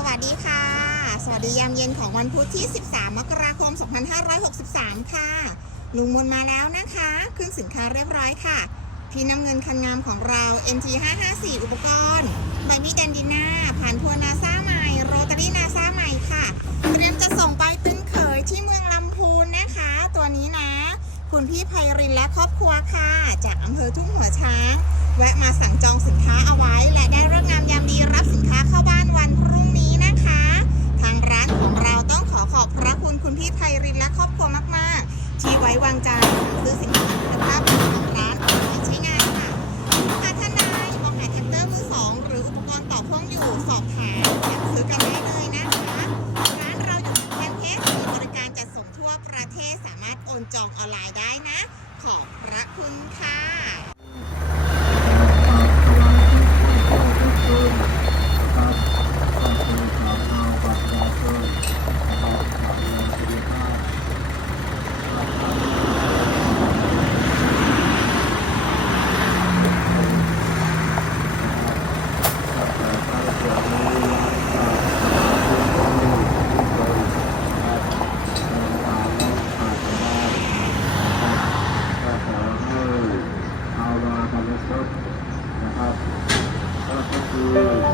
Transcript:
สวัสดีค่ะ สวัสดียามเย็นของวันพุธที่ 13 มกราคม 2563 ค่ะ ลุงมนมาแล้วนะคะขึ้นสินค้าเรียบร้อยค่ะ พี่น้ำเงินคันงามของเรา NT 554อุปกรณ์ใบมีดแดนดิน่า ผ่านทัวนาซาใหม่โรตารี่นาซาใหม่ค่ะ เตรียมจะส่งไปตึ้นเขยที่เมืองลำพูนนะคะ ตัวนี้นะ คุณพี่ไพรินและครอบครัวค่ะ จากอำเภอทุ่งหัวช้าง แวะมาสั่งจองสินค้าเอาไว้และได้เรื่องงามยามดี ๆที่ไว้วางซื้อสินค้าคุณภาพของร้านมาใช้งานค่ะลูกค้าท่านใดมองหาแท็กเตอร์มือสองหรืออุปกรณ์ต่อพ่วงอยู่สอบถามสั่งซื้อกันได้เลยนะคะ ร้านเราอยู่ในแพนเทสมีบริการจัดส่งทั่วประเทศสามารถโอนจองออนไลน์ได้นะ ขอบพระคุณค่ะ 嗯。